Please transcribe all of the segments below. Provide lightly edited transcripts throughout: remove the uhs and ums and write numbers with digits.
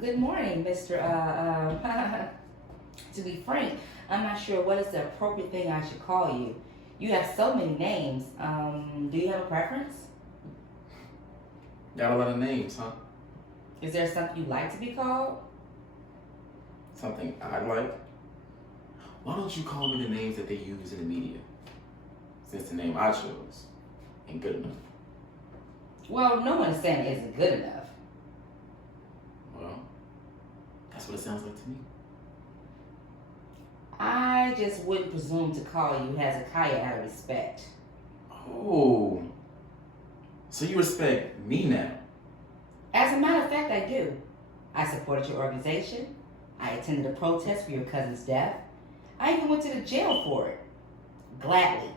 Good morning, Mr. To be frank, I'm not sure what is the appropriate thing I should call you. You have so many names. Do you have a preference? Got a lot of names, huh? Is there something you'd like to be called? Something I like? Why don't you call me the names that they use in the media? Since the name I chose ain't good enough. Well, no one is saying it isn't good enough. Well, that's what it sounds like to me. I just wouldn't presume to call you Hezekiah out of respect. Oh, so you respect me now? As a matter of fact, I do. I supported your organization. I attended a protest for your cousin's death. I even went to the jail for it. Gladly.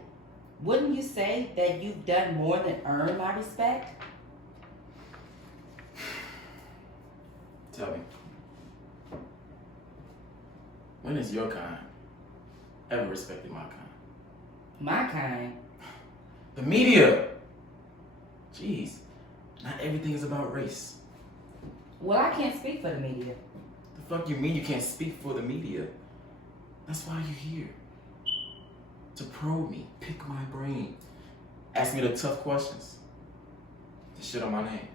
Wouldn't you say that you've done more than earn my respect? Tell me, when has your kind ever respected my kind? My kind? The media! Jeez, not everything is about race. Well, I can't speak for the media. The fuck you mean you can't speak for the media? That's why you're here. To probe me, pick my brain, ask me the tough questions, to shit on my name.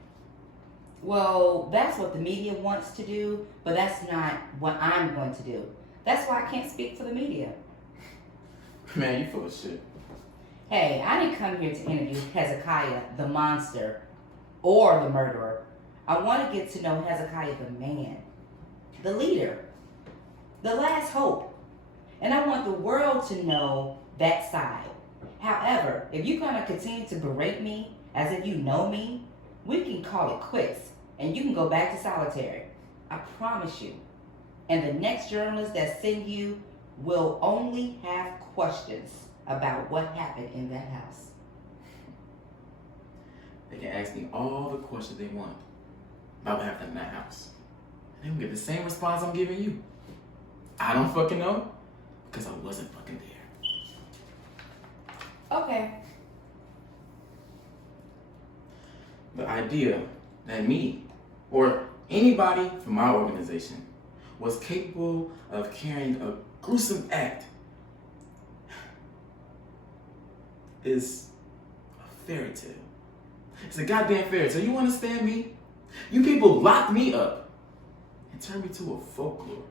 Well, that's what the media wants to do, but that's not what I'm going to do. That's why I can't speak for the media. Man, you full of shit. Hey, I didn't come here to interview Hezekiah, the monster, or the murderer. I want to get to know Hezekiah, the man, the leader, the last hope. And I want the world to know that side. However, if you're going to continue to berate me as if you know me, we can call it quits and you can go back to solitary. I promise you. And the next journalist that send you will only have questions about what happened in that house. They can ask me all the questions they want about what happened in that house. And they will get the same response I'm giving you. I don't fucking know because I wasn't fucking there. Okay. The idea that me or anybody from my organization was capable of carrying a gruesome act is a fairy tale. It's a goddamn fairy tale. You understand me? You people locked me up and turned me to a folklore.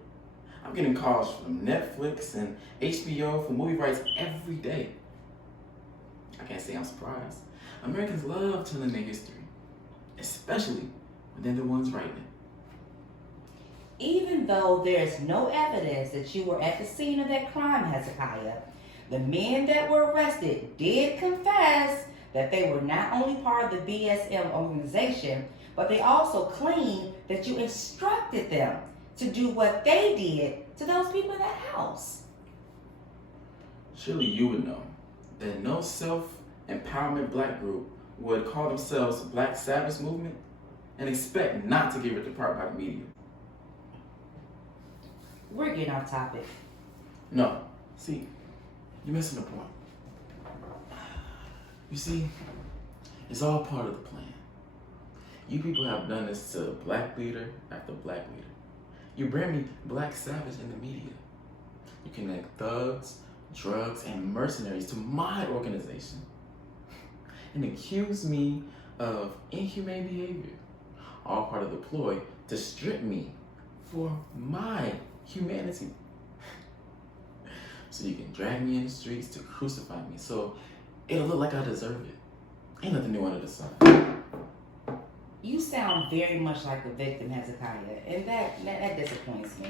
I'm getting calls from Netflix and HBO for movie rights every day. I can't say I'm surprised. Americans love telling their history, especially when they're the ones writing it. Even though there's no evidence that you were at the scene of that crime, Hezekiah, the men that were arrested did confess that they were not only part of the BSM organization, but they also claimed that you instructed them to do what they did to those people in that house. Surely you would know that no self-empowerment black group would call themselves Black Sabbath Movement and expect not to get ripped apart by the media. We're getting off topic. No, see, you're missing the point. You see, it's all part of the plan. You people have done this to black leader after black leader. You bring me Black Savage in the media. You connect thugs, drugs, and mercenaries to my organization and accuse me of inhumane behavior. All part of the ploy to strip me for my humanity. So you can drag me in the streets to crucify me. So it'll look like I deserve it. Ain't nothing new under the sun. You sound very much like a victim, Hezekiah, and that disappoints me.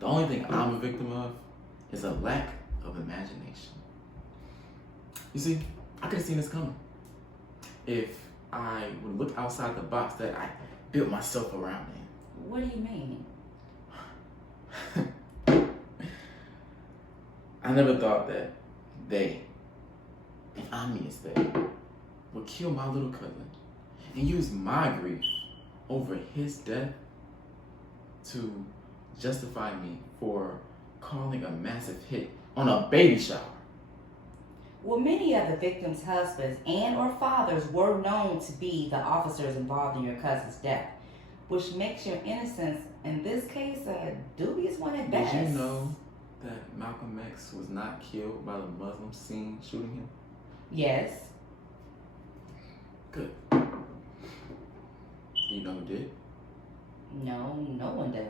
The only thing I'm a victim of is a lack of imagination. You see, I could have seen this coming if I would look outside the box that I built myself around in. What do you mean? I never thought that they, and I mean it's they, would kill my little cousin and use my grief over his death to justify me for calling a massive hit on a baby shower. Well, many of the victims' husbands and or fathers were known to be the officers involved in your cousin's death. which makes your innocence, in this case, a dubious one at best. Did you know that Malcolm X was not killed by the Muslims seen shooting him? Yes. Good. Do you know who did? No, no one does.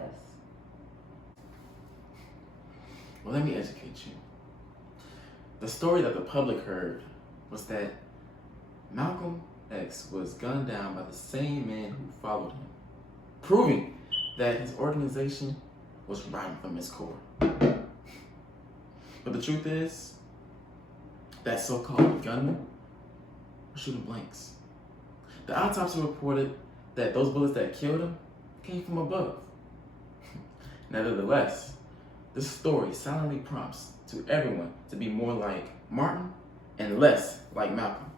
Well, let me educate you. The story that the public heard was that Malcolm X was gunned down by the same man who followed him, proving that his organization was rotten from its core. But the truth is, that so-called gunman was shooting blanks. The autopsy reported that those bullets that killed him came from above. Nevertheless, this story silently prompts to everyone to be more like Martin and less like Malcolm.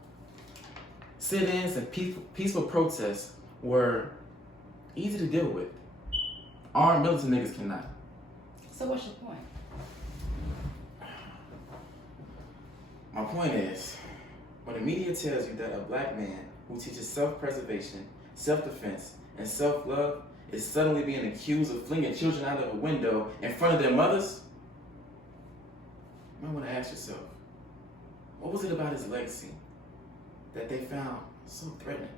Sit-ins and peaceful protests were easy to deal with. Armed militant niggas cannot. So what's your point? My point is, when the media tells you that a black man who teaches self-preservation, self-defense, and self-love is suddenly being accused of flinging children out of a window in front of their mothers, you might want to ask yourself, what was it about his legacy that they found so threatening?